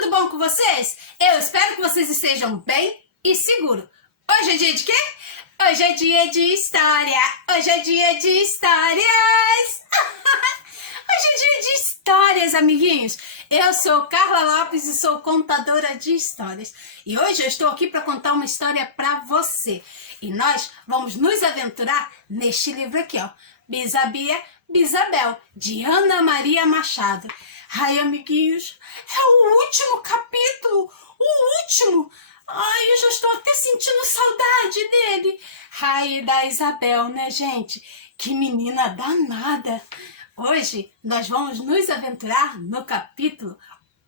tudo bom com vocês? Eu espero que vocês estejam bem e seguros. Hoje é dia de quê? Hoje é dia de história. Hoje é dia de histórias. Hoje é dia de histórias, amiguinhos. Eu sou Carla Lopes e sou contadora de histórias. E hoje eu estou aqui para contar uma história para você. E nós vamos nos aventurar neste livro aqui, ó. Bisabia, Bisabel, de Ana Maria Machado. Ai, amiguinhos, é o último capítulo, o último. Ai, eu já estou até sentindo saudade dele. Ai, da Isabel, né, gente? Que menina danada. Hoje nós vamos nos aventurar no capítulo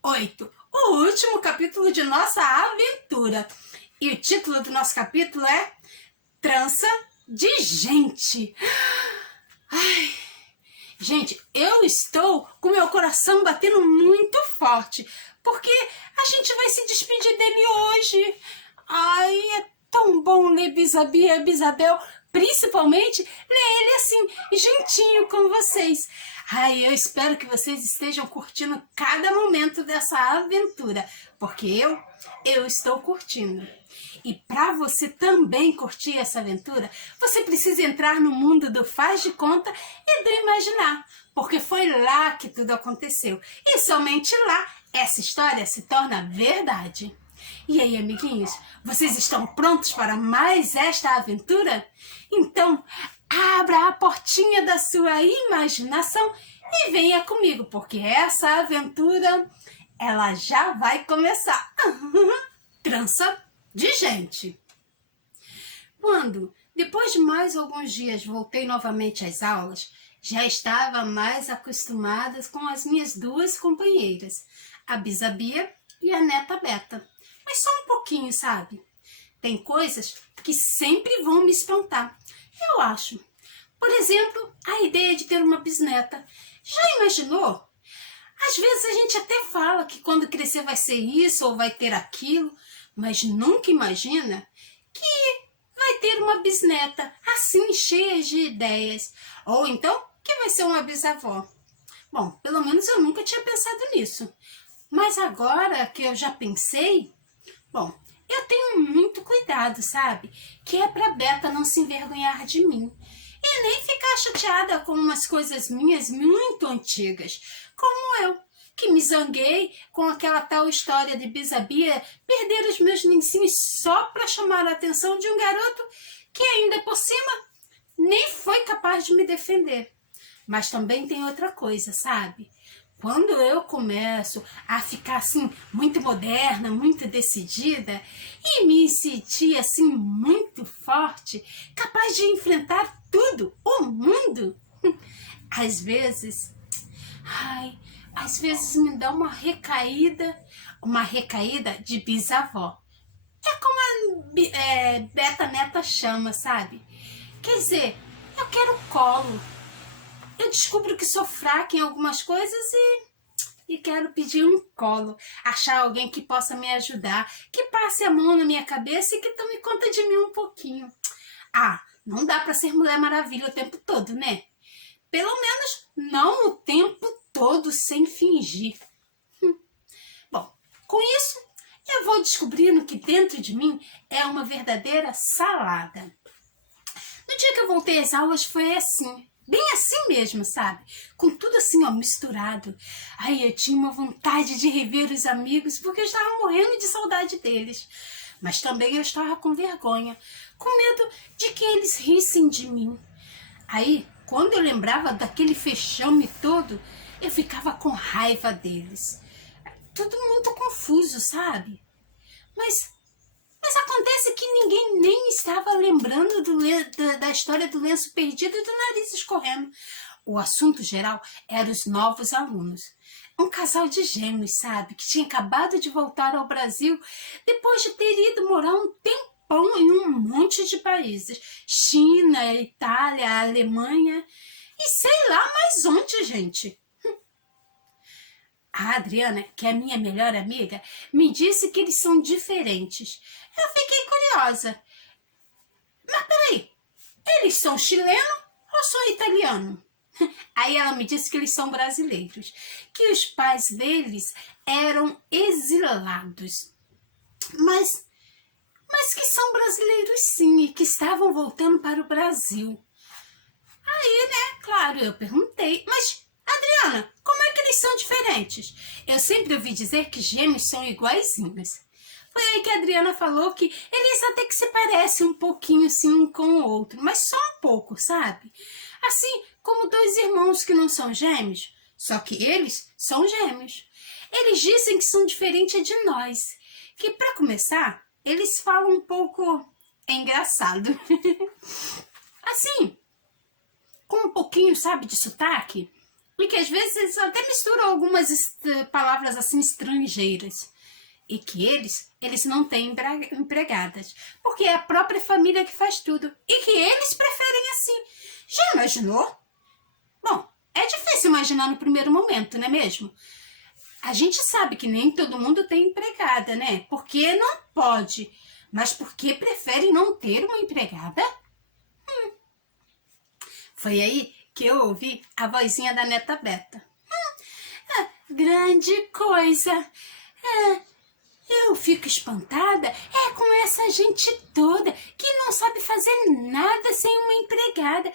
8, o último capítulo de nossa aventura. E o título do nosso capítulo é Trança de Gente. Ai, gente, eu estou com meu coração batendo muito forte, porque a gente vai se despedir dele hoje. Ai, é tão bom ler Bisabia e Bisabel, principalmente ler ele assim, juntinho com vocês. Ai, eu espero que vocês estejam curtindo cada momento dessa aventura, porque eu estou curtindo. E para você também curtir essa aventura, você precisa entrar no mundo do faz de conta e do imaginar, porque foi lá que tudo aconteceu. E somente lá essa história se torna verdade. E aí, amiguinhos, vocês estão prontos para mais esta aventura? Então, abra a portinha da sua imaginação e venha comigo, porque essa aventura, ela já vai começar. Trança de gente. Quando, depois de mais alguns dias, voltei novamente às aulas, já estava mais acostumada com as minhas duas companheiras, a Bisabia e a neta Beta. Mas só um pouquinho, sabe? Tem coisas que sempre vão me espantar, eu acho. Por exemplo, a ideia de ter uma bisneta. Já imaginou? Às vezes a gente até fala que quando crescer vai ser isso ou vai ter aquilo, mas nunca imagina que vai ter uma bisneta assim cheia de ideias, ou então que vai ser uma bisavó. Bom, pelo menos eu nunca tinha pensado nisso, mas agora que eu já pensei, bom, eu tenho muito cuidado, sabe? Que é pra Beta não se envergonhar de mim e nem ficar chateada com umas coisas minhas muito antigas, como eu, que me zanguei com aquela tal história de Bisabia perder os meus lencinhos só para chamar a atenção de um garoto que ainda por cima nem foi capaz de me defender. Mas também tem outra coisa, sabe? Quando eu começo a ficar assim muito moderna, muito decidida e me sentir assim muito forte, capaz de enfrentar tudo, o mundo, às vezes me dá uma recaída de bisavó. É como a Beta Neta chama, sabe? Quer dizer, eu quero colo. Eu descubro que sou fraca em algumas coisas e quero pedir um colo. Achar alguém que possa me ajudar, que passe a mão na minha cabeça e que tome conta de mim um pouquinho. Ah, não dá para ser Mulher Maravilha o tempo todo, né? Pelo menos não o tempo todo sem fingir. Bom, com isso eu vou descobrindo que dentro de mim é uma verdadeira salada. No dia que eu voltei às aulas foi assim, bem assim mesmo, sabe? Com tudo assim, ó, misturado. Aí eu tinha uma vontade de rever os amigos porque eu estava morrendo de saudade deles. Mas também eu estava com vergonha, com medo de que eles rissem de mim. Aí, quando eu lembrava daquele fechame todo, eu ficava com raiva deles. Tudo muito confuso, sabe? Mas acontece que ninguém nem estava lembrando da história do lenço perdido e do nariz escorrendo. O assunto geral era os novos alunos. Um casal de gêmeos, sabe? Que tinha acabado de voltar ao Brasil depois de ter ido morar um tempão em um monte de países. China, Itália, Alemanha e sei lá mais onde, gente. A Adriana, que é a minha melhor amiga, me disse que eles são diferentes. Eu fiquei curiosa. Mas peraí, eles são chilenos ou são italianos? Aí ela me disse que eles são brasileiros, que os pais deles eram exilados, mas que são brasileiros sim, e que estavam voltando para o Brasil. Aí, né, claro, eu perguntei, mas Adriana, como é que eles são diferentes? Eu sempre ouvi dizer que gêmeos são iguaizinhos. Foi aí que a Adriana falou que eles até que se parecem um pouquinho assim um com o outro, mas só um pouco, sabe? Assim como dois irmãos que não são gêmeos, só que eles são gêmeos. Eles dizem que são diferentes de nós, que para começar, eles falam um pouco engraçado. Assim, com um pouquinho, sabe, de sotaque, e que às vezes eles até misturam algumas palavras assim estrangeiras. E que eles não têm empregadas, porque é a própria família que faz tudo, e que eles preferem assim. Já imaginou? Bom, é difícil imaginar no primeiro momento, não é mesmo? A gente sabe que nem todo mundo tem empregada, né? Porque não pode, mas porque prefere não ter uma empregada? Foi aí que eu ouvi a vozinha da neta Beta. Grande coisa! Eu fico espantada com essa gente toda que não sabe fazer nada sem uma empregada.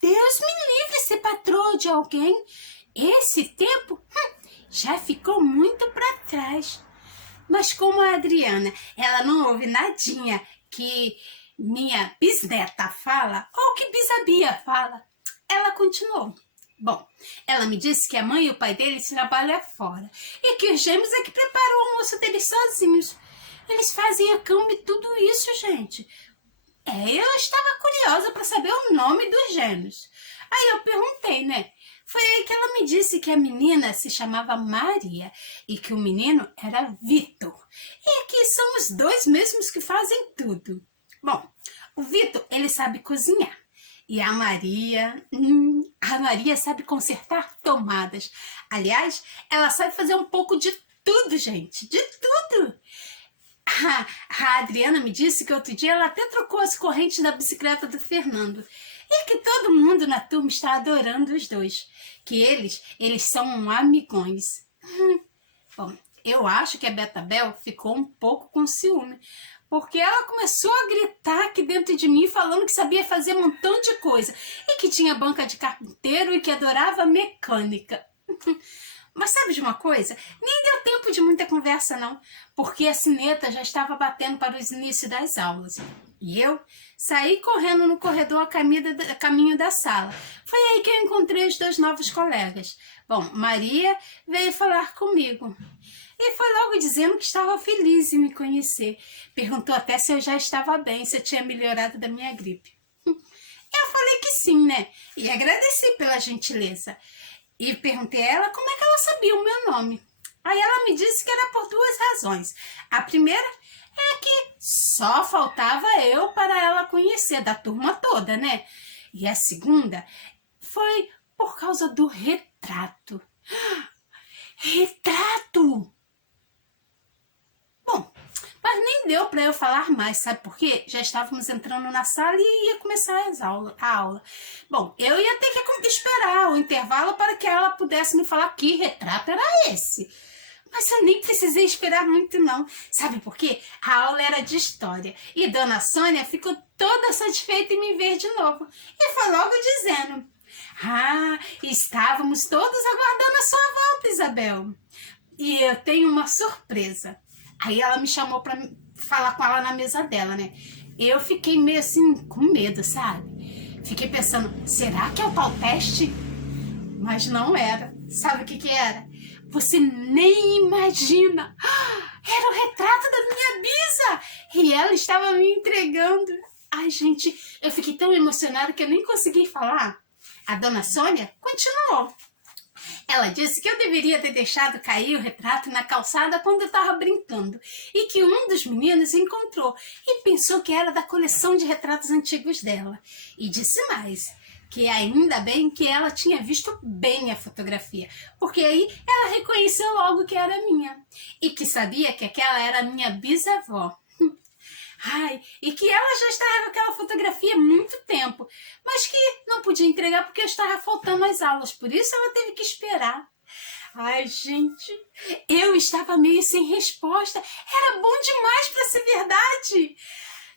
Deus me livre ser patroa de alguém. Esse tempo já ficou muito para trás. Mas como a Adriana, ela não ouve nadinha que minha bisneta fala ou que bisabia fala, ela continuou. Bom, ela me disse que a mãe e o pai deles trabalham fora e que os gêmeos é que preparam o almoço deles sozinhos. Eles fazem a cama e tudo isso, gente. Eu estava curiosa para saber o nome dos gêmeos. Aí eu perguntei, né? Foi aí que ela me disse que a menina se chamava Maria e que o menino era Vitor. E que são os dois mesmos que fazem tudo. Bom, o Vitor, ele sabe cozinhar. E a Maria sabe consertar tomadas. Aliás, ela sabe fazer um pouco de tudo, gente, de tudo. A Adriana me disse que outro dia ela até trocou as correntes da bicicleta do Fernando. E que todo mundo na turma está adorando os dois. Que eles são amigões. Bom, eu acho que a Betabel ficou um pouco com ciúme, porque ela começou a gritar aqui dentro de mim, falando que sabia fazer um montão de coisa, e que tinha banca de carpinteiro e que adorava mecânica. Mas sabe de uma coisa? Nem deu tempo de muita conversa não, porque a sineta já estava batendo para o início das aulas. E eu saí correndo no corredor a caminho da sala. Foi aí que eu encontrei os dois novos colegas. Bom, Maria veio falar comigo. E foi logo dizendo que estava feliz em me conhecer. Perguntou até se eu já estava bem, se eu tinha melhorado da minha gripe. Eu falei que sim, né? E agradeci pela gentileza. E perguntei a ela como é que ela sabia o meu nome. Aí ela me disse que era por duas razões. A primeira é que só faltava eu para ela conhecer, da turma toda, né? E a segunda foi por causa do retrato. Retrato! Bom, mas nem deu para eu falar mais, sabe por quê? Já estávamos entrando na sala e ia começar a aula. Bom, eu ia ter que esperar o intervalo para que ela pudesse me falar que retrato era esse. Mas eu nem precisei esperar muito não. Sabe por quê? A aula era de história e Dona Sônia ficou toda satisfeita em me ver de novo. E foi logo dizendo: estávamos todos aguardando a sua volta, Isabel. E eu tenho uma surpresa. Aí ela me chamou para falar com ela na mesa dela, né? Eu fiquei meio assim com medo, sabe? Fiquei pensando, será que é o tal teste? Mas não era. Sabe o que era? Você nem imagina. Era o retrato da minha bisa. E ela estava me entregando. Ai, gente, eu fiquei tão emocionada que eu nem consegui falar. A Dona Sônia continuou. Ela disse que eu deveria ter deixado cair o retrato na calçada quando eu estava brincando e que um dos meninos encontrou e pensou que era da coleção de retratos antigos dela. E disse mais, que ainda bem que ela tinha visto bem a fotografia, porque aí ela reconheceu logo que era minha e que sabia que aquela era minha bisavó. Ai, e que ela já estava com aquela fotografia há muito tempo, mas que não podia entregar porque estava faltando as aulas, por isso ela teve que esperar. Ai, gente, eu estava meio sem resposta. Era bom demais para ser verdade.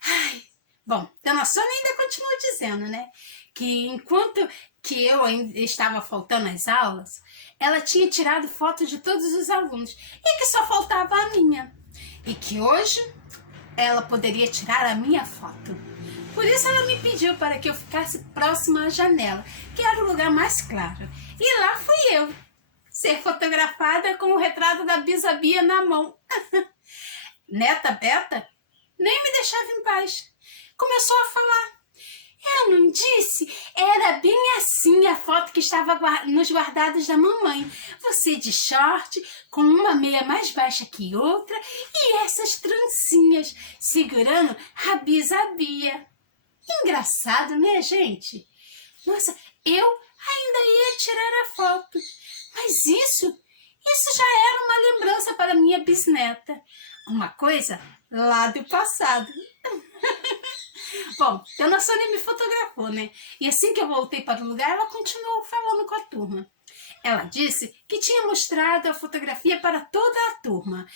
Ai, bom, Dona Sônia ainda continua dizendo, né? Que enquanto que eu ainda estava faltando às aulas, ela tinha tirado foto de todos os alunos e que só faltava a minha. E que hoje ela poderia tirar a minha foto. Por isso ela me pediu para que eu ficasse próxima à janela, que era o lugar mais claro. E lá fui eu, ser fotografada com o retrato da Bisabia na mão. Neta Beta nem me deixava em paz. Começou a falar. Eu não disse? Era bem assim a foto que estava nos guardados da mamãe. Você de short, com uma meia mais baixa que outra e essas trancinhas, segurando a Bisabia. Engraçado, né, gente? Nossa, eu ainda ia tirar a foto. Mas isso já era uma lembrança para minha bisneta. Uma coisa lá do passado. Bom, Dona Sônia me fotografou, né? E assim que eu voltei para o lugar, ela continuou falando com a turma. Ela disse que tinha mostrado a fotografia para toda a turma.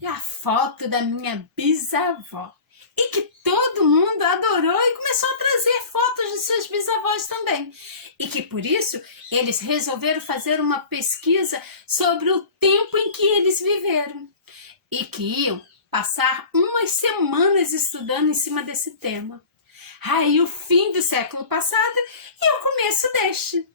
E a foto da minha bisavó. E que todo mundo adorou e começou a trazer fotos de seus bisavós também. E que por isso eles resolveram fazer uma pesquisa sobre o tempo em que eles viveram. E que iam passar umas semanas estudando em cima desse tema. Aí o fim do século passado e o começo deste.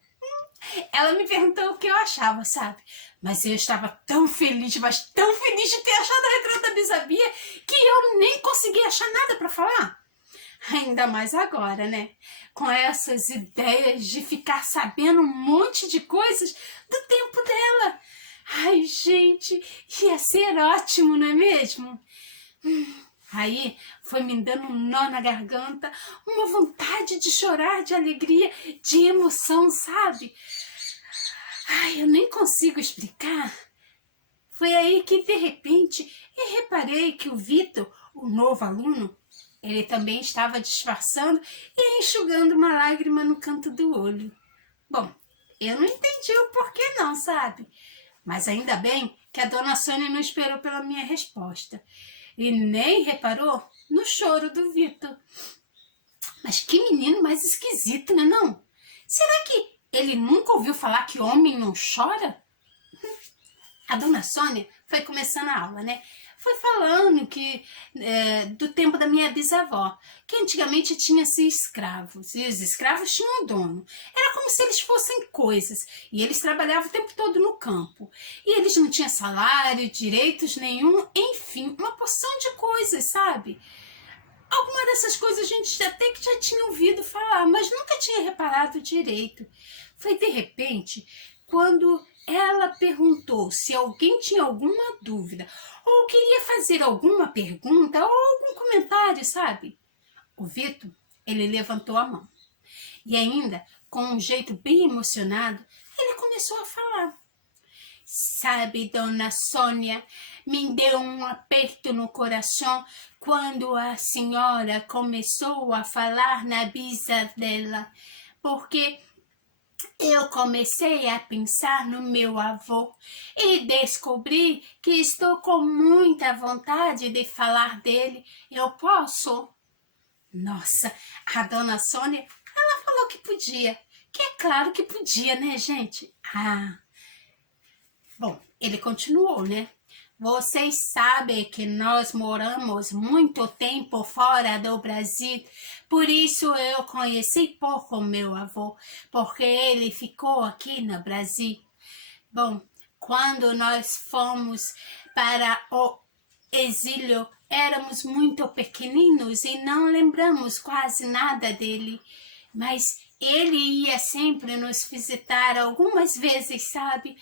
Ela me perguntou o que eu achava, sabe? Mas eu estava tão feliz, mas tão feliz de ter achado o retrato da Bisabia que eu nem consegui achar nada para falar. Ainda mais agora, né? Com essas ideias de ficar sabendo um monte de coisas do tempo dela. Ai, gente, ia ser ótimo, não é mesmo? Aí foi me dando um nó na garganta, uma vontade de chorar de alegria, de emoção, sabe? Ai, eu nem consigo explicar. Foi aí que, de repente, eu reparei que o Vitor, o novo aluno, ele também estava disfarçando e enxugando uma lágrima no canto do olho. Bom, eu não entendi o porquê não, sabe? Mas ainda bem que a Dona Sônia não esperou pela minha resposta. E nem reparou no choro do Vitor. Mas que menino mais esquisito, né não? Será que ele nunca ouviu falar que homem não chora? A Dona Sônia foi começando a aula, né? Foi falando que do tempo da minha bisavó, que antigamente tinha-se escravos, e os escravos tinham um dono. Era como se eles fossem coisas, e eles trabalhavam o tempo todo no campo. E eles não tinham salário, direitos nenhum, enfim, uma porção de coisas, sabe? Alguma dessas coisas a gente até que já tinha ouvido falar, mas nunca tinha reparado direito. Foi de repente quando ela perguntou se alguém tinha alguma dúvida ou queria fazer alguma pergunta ou algum comentário, sabe? O Vitor, ele levantou a mão e ainda, com um jeito bem emocionado, ele começou a falar. Sabe, Dona Sônia, me deu um aperto no coração quando a senhora começou a falar na bisa dela, porque eu comecei a pensar no meu avô e descobri que estou com muita vontade de falar dele. Eu posso? Nossa, a Dona Sônia, ela falou que podia. Que é claro que podia, né, gente? Bom, ele continuou, né? Vocês sabem que nós moramos muito tempo fora do Brasil, por isso eu conheci pouco meu avô, porque ele ficou aqui no Brasil. Bom, quando nós fomos para o exílio, éramos muito pequeninos e não lembramos quase nada dele, mas ele ia sempre nos visitar algumas vezes, sabe?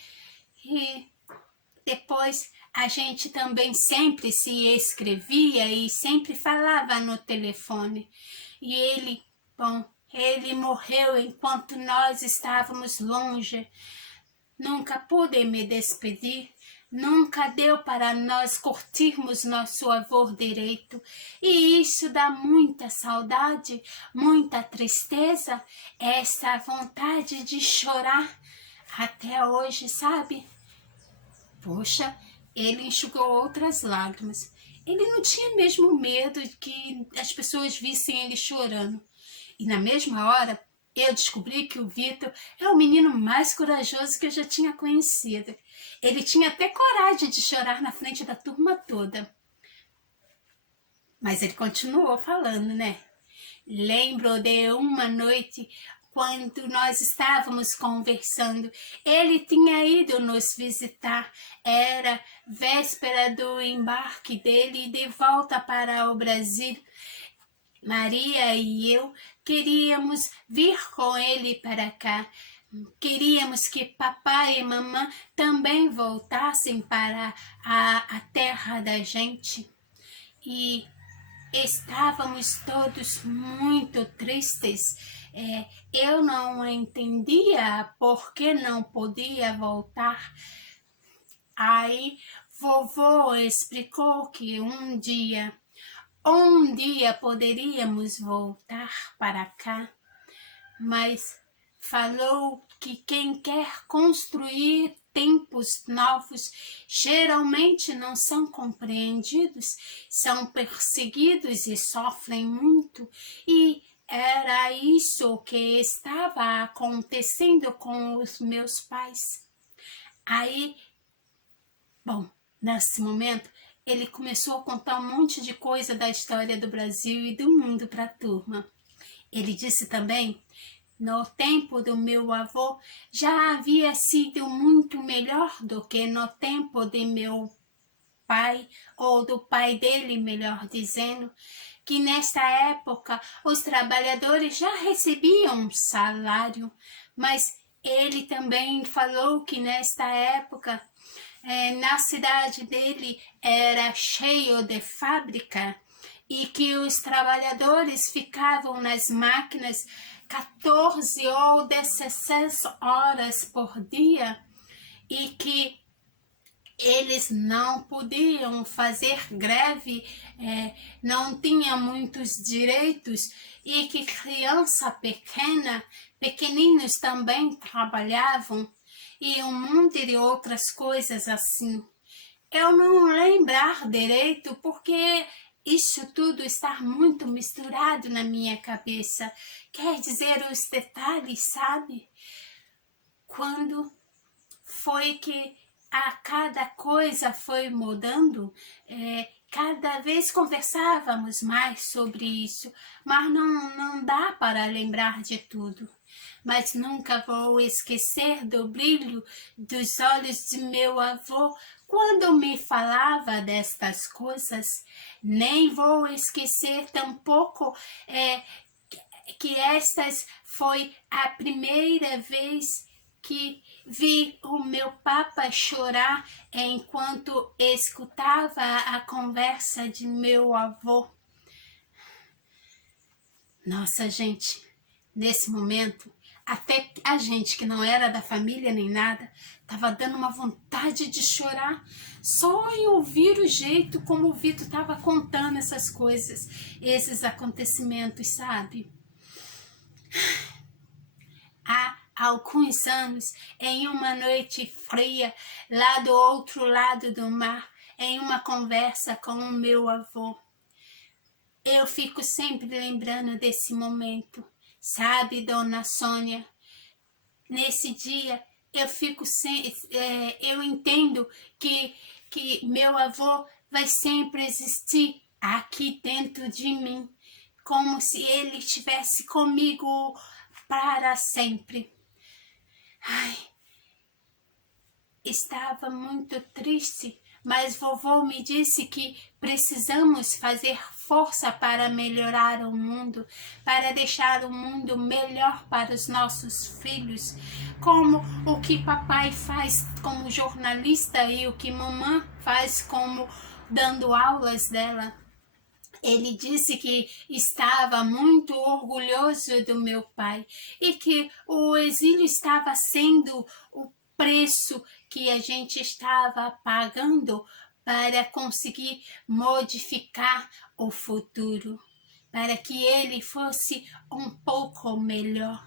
E depois a gente também sempre se escrevia e sempre falava no telefone. E ele morreu enquanto nós estávamos longe. Nunca pude me despedir, nunca deu para nós curtirmos nosso avô direito. E isso dá muita saudade, muita tristeza, essa vontade de chorar até hoje, sabe? Poxa, ele enxugou outras lágrimas. Ele não tinha mesmo medo de que as pessoas vissem ele chorando. E na mesma hora, eu descobri que o Vitor é o menino mais corajoso que eu já tinha conhecido. Ele tinha até coragem de chorar na frente da turma toda. Mas ele continuou falando, né? Lembro de uma noite quando nós estávamos conversando. Ele tinha ido nos visitar. Era véspera do embarque dele de volta para o Brasil. Maria e eu queríamos vir com ele para cá. Queríamos que papai e mamãe também voltassem para a terra da gente. E estávamos todos muito tristes. Eu não entendia por que não podia voltar. Aí vovô explicou que um dia poderíamos voltar para cá, mas falou que quem quer construir tempos novos geralmente não são compreendidos, são perseguidos e sofrem muito, e era isso que estava acontecendo com os meus pais. Aí, bom, nesse momento, ele começou a contar um monte de coisa da história do Brasil e do mundo para a turma. Ele disse também, no tempo do meu avô, já havia sido muito melhor do que no tempo de meu pai, ou do pai dele, melhor dizendo, que nesta época os trabalhadores já recebiam um salário, mas ele também falou que nesta época na cidade dele era cheio de fábrica e que os trabalhadores ficavam nas máquinas 14 ou 16 horas por dia e que eles não podiam fazer greve, não tinham muitos direitos e que criança pequena, pequeninos também trabalhavam e um monte de outras coisas assim. Eu não lembrar direito porque isso tudo está muito misturado na minha cabeça. Quer dizer, os detalhes, sabe? Quando foi que a cada coisa foi mudando, cada vez conversávamos mais sobre isso, mas não dá para lembrar de tudo. Mas nunca vou esquecer do brilho dos olhos de meu avô quando me falava destas coisas. Nem vou esquecer tampouco que estas foi a primeira vez que vi o meu papa chorar enquanto escutava a conversa de meu avô. Nossa, gente, nesse momento, até a gente que não era da família nem nada, estava dando uma vontade de chorar só em ouvir o jeito como o Vitor estava contando essas coisas, esses acontecimentos, sabe? Há alguns anos, em uma noite fria, lá do outro lado do mar, em uma conversa com o meu avô, eu fico sempre lembrando desse momento, sabe, dona Sônia? Nesse dia eu entendo que meu avô vai sempre existir aqui dentro de mim, como se ele estivesse comigo para sempre. Ai, estava muito triste, mas vovô me disse que precisamos fazer força para melhorar o mundo, para deixar o mundo melhor para os nossos filhos, como o que papai faz como jornalista e o que mamãe faz como dando aulas dela. Ele disse que estava muito orgulhoso do meu pai e que o exílio estava sendo o preço que a gente estava pagando para conseguir modificar o futuro, para que ele fosse um pouco melhor.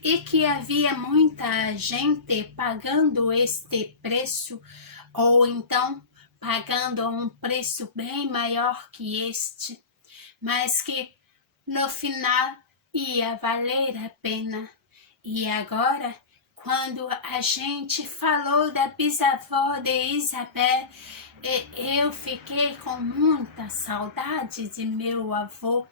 E que havia muita gente pagando este preço, ou então pagando um preço bem maior que este, mas que no final ia valer a pena. E agora, quando a gente falou da bisavó de Isabel, eu fiquei com muita saudade de meu avô.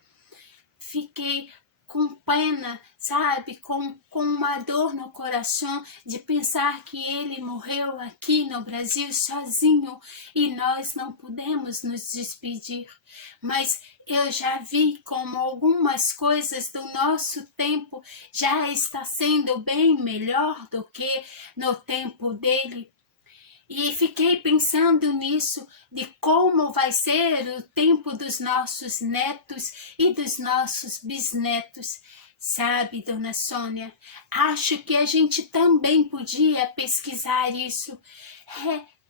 Fiquei com pena, sabe, com uma dor no coração de pensar que ele morreu aqui no Brasil sozinho e nós não pudemos nos despedir. Mas eu já vi como algumas coisas do nosso tempo já está sendo bem melhor do que no tempo dele. E fiquei pensando nisso, de como vai ser o tempo dos nossos netos e dos nossos bisnetos. Sabe, dona Sônia, acho que a gente também podia pesquisar isso.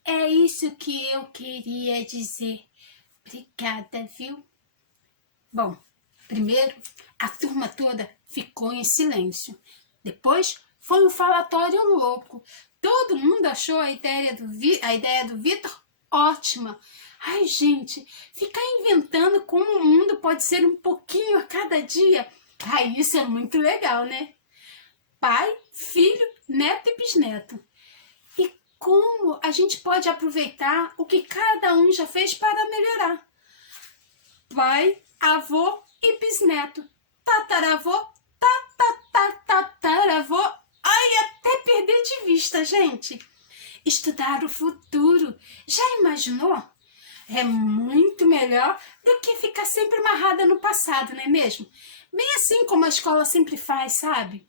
É isso que eu queria dizer. Obrigada, viu? Bom, primeiro a turma toda ficou em silêncio. Depois foi um falatório louco. Todo mundo achou a ideia do Vitor ótima. Ai, gente, ficar inventando como o mundo pode ser um pouquinho a cada dia. Ai, isso é muito legal, né? Pai, filho, neto e bisneto. E como a gente pode aproveitar o que cada um já fez para melhorar. Pai, avô e bisneto. Tataravô, tataravô. Ai, até perder de vista, gente. Estudar o futuro. Já imaginou? É muito melhor do que ficar sempre amarrada no passado, não é mesmo? Bem assim como a escola sempre faz, sabe?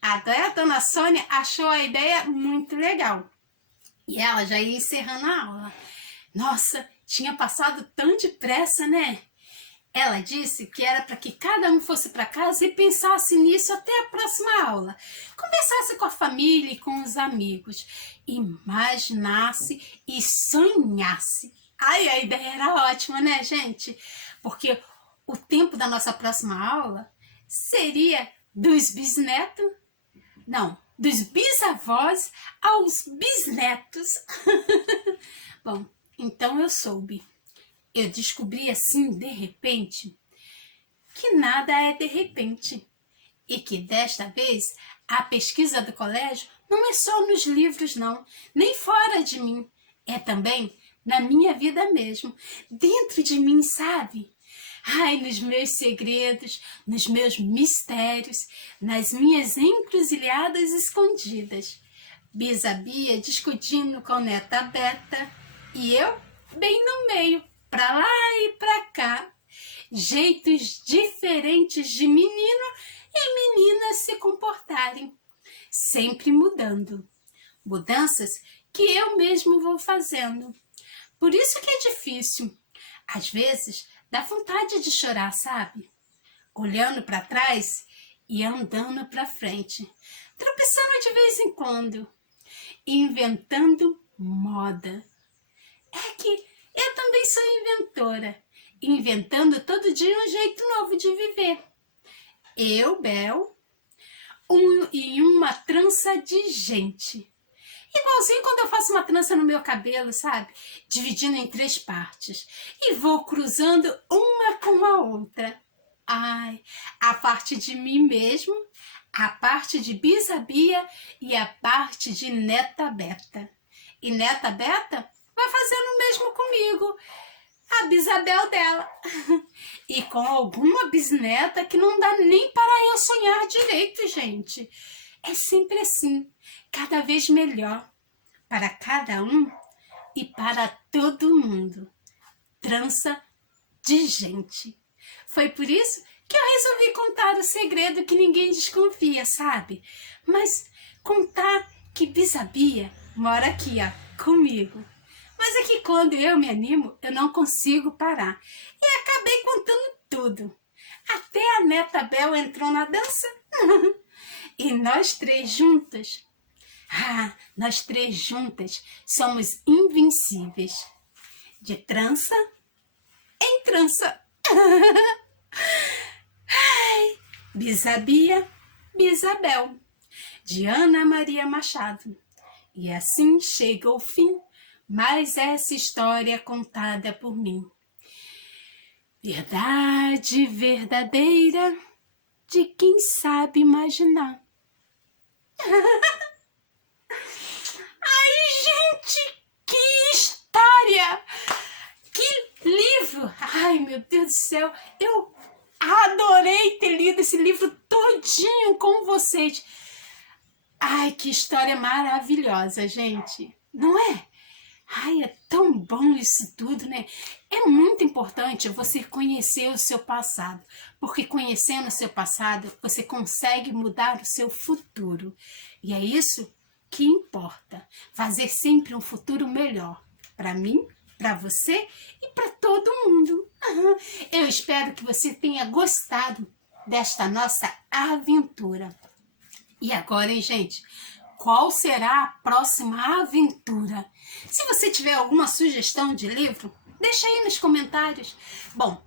A dona Sônia achou a ideia muito legal. E ela já ia encerrando a aula. Nossa, tinha passado tão depressa, né? Ela disse que era para que cada um fosse para casa e pensasse nisso até a próxima aula. Conversasse com a família e com os amigos. Imaginasse e sonhasse. Ai, a ideia era ótima, né, gente? Porque o tempo da nossa próxima aula seria dos bisnetos, não, dos bisavós aos bisnetos. Bom, então eu soube. Eu descobri assim, de repente, que nada é de repente. E que desta vez, a pesquisa do colégio não é só nos livros não, nem fora de mim. É também na minha vida mesmo, dentro de mim, sabe? Ai, nos meus segredos, nos meus mistérios, nas minhas encruzilhadas escondidas. Bisabia discutindo com neta Beta e eu bem no meio, pra lá e pra cá. Jeitos diferentes de menino e menina se comportarem, sempre mudando. Mudanças que eu mesmo vou fazendo. Por isso que é difícil. Às vezes dá vontade de chorar, sabe? Olhando para trás e andando para frente, tropeçando de vez em quando, inventando moda. É que eu também sou inventora, inventando todo dia um jeito novo de viver. Eu, Bel, e uma trança de gente. Igualzinho quando eu faço uma trança no meu cabelo, sabe? Dividindo em 3 partes. E vou cruzando uma com a outra. Ai, a parte de mim mesmo, a parte de Bisabia e a parte de neta Beta. E neta Beta vai fazendo o mesmo comigo, a bisabel dela. E com alguma bisneta que não dá nem para eu sonhar direito, gente. É sempre assim, cada vez melhor, para cada um e para todo mundo. Trança de gente. Foi por isso que eu resolvi contar o segredo que ninguém desconfia, sabe? Mas contar que Bisabia mora aqui, ó, comigo. Mas é que quando eu me animo, eu não consigo parar. E acabei contando tudo. Até a neta Bel entrou na dança. E nós 3 juntas Ah, nós três juntas somos invencíveis. De trança em trança. Bisabia, Bisabel, de Ana Maria Machado. E assim chega o fim, mais essa história contada por mim. Verdade verdadeira de quem sabe imaginar. Ai, gente, que história! Que livro! Ai, meu Deus do céu, eu adorei ter lido esse livro todinho com vocês. Ai, que história maravilhosa, gente. Não é? Ai, é tão bom isso tudo, né? É muito importante você conhecer o seu passado, porque conhecendo o seu passado, você consegue mudar o seu futuro. E é isso que importa, fazer sempre um futuro melhor para mim, para você e para todo mundo. Eu espero que você tenha gostado desta nossa aventura. E agora, hein, gente? Qual será a próxima aventura? Se você tiver alguma sugestão de livro, deixa aí nos comentários. Bom,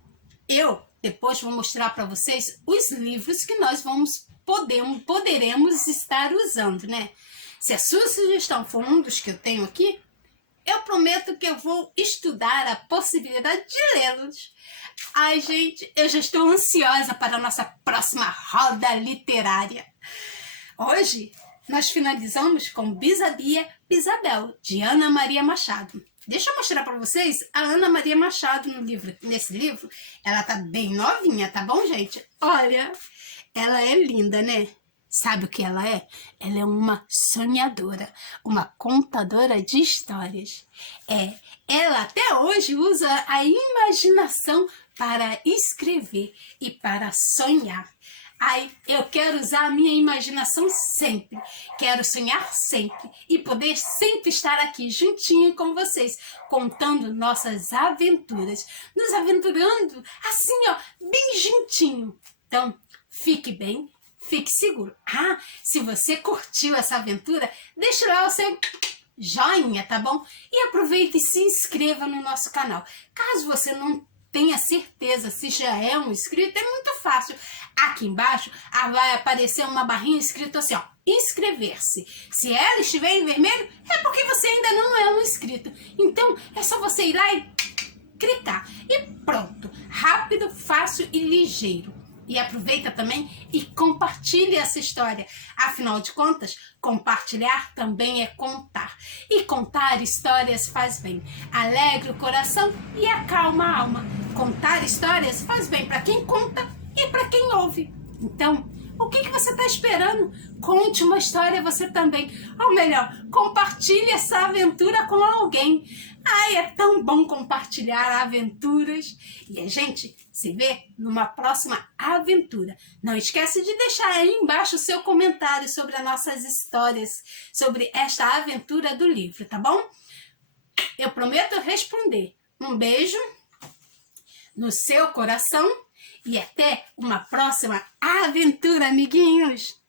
eu depois vou mostrar para vocês os livros que nós poderemos estar usando, né? Se a sua sugestão for um dos que eu tenho aqui, eu prometo que eu vou estudar a possibilidade de lê-los. Ai, gente, eu já estou ansiosa para a nossa próxima roda literária. Hoje, nós finalizamos com Bisabia, Bisabel, de Ana Maria Machado. Deixa eu mostrar para vocês a Ana Maria Machado nesse livro. Ela tá bem novinha, tá bom, gente? Olha, ela é linda, né? Sabe o que ela é? Ela é uma sonhadora, uma contadora de histórias. Ela até hoje usa a imaginação para escrever e para sonhar. Ai, eu quero usar a minha imaginação sempre, quero sonhar sempre e poder sempre estar aqui juntinho com vocês, contando nossas aventuras, nos aventurando assim, ó, bem juntinho. Então, fique bem, fique seguro. Ah, se você curtiu essa aventura, deixa lá o seu joinha, tá bom? E aproveita e se inscreva no nosso canal. Caso você não tenha certeza se já é um inscrito, é muito fácil. Aqui embaixo vai aparecer uma barrinha escrito assim, ó, inscrever-se. Se ela estiver em vermelho, é porque você ainda não é um inscrito. Então, é só você ir lá e clicar. E pronto. Rápido, fácil e ligeiro. E aproveita também e compartilhe essa história. Afinal de contas, compartilhar também é contar. E contar histórias faz bem. Alegra o coração e acalma a alma. Contar histórias faz bem para quem conta e para quem ouve. Então, o que você está esperando? Conte uma história você também. Ou melhor, compartilhe essa aventura com alguém. Ai, é tão bom compartilhar aventuras. E a gente se vê numa próxima aventura. Não esquece de deixar aí embaixo o seu comentário sobre as nossas histórias, sobre esta aventura do livro, tá bom? Eu prometo responder. Um beijo no seu coração e até uma próxima aventura, amiguinhos!